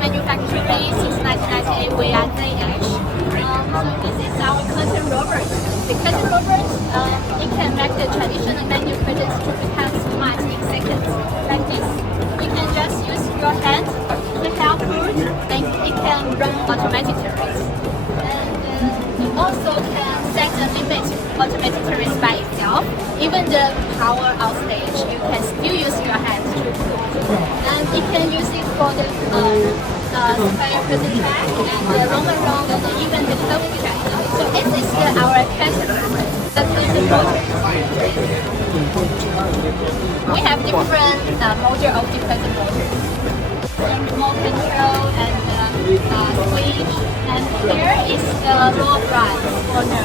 manufacturing since 1998 we are ZH. So this is our curtain roller. The curtain roller, it can make the traditional manual curtains to become smart in seconds, like this. You can just use your hand to help push, and it can run automatically. And you also can set a limit automatically by itself. Even the power outstage, you can still use your hand to pull. And it can use it for the spare curtain track and the roller roll and even the curving track. So this is our curtain. The curtain motor. We have different model of the curtain motors. Remote control and switch. And here is the roll bar for the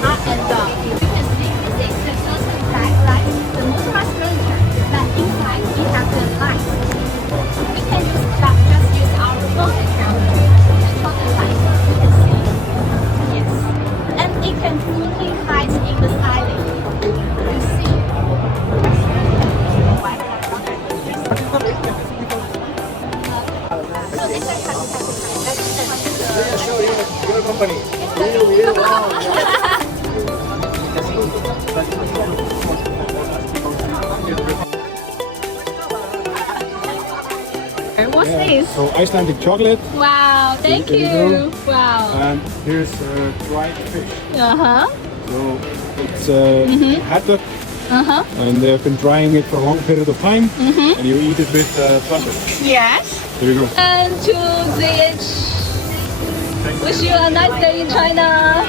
up and down. You can see this is the curtain backlight, the motorized furniture, but inside we have the light. We can just use our phone account to control the light. You can see. Yes. And it can fully hide in the ceiling. You see. So this is Your company. What's this? So Icelandic chocolate, Wow, thank There you you. Wow. and here's dried fish. Uh-huh. So it's haddock, and they've been drying it for a long period of time, and you eat it with butter. Yes. There you go. And to ZH. Wish you a nice day in China.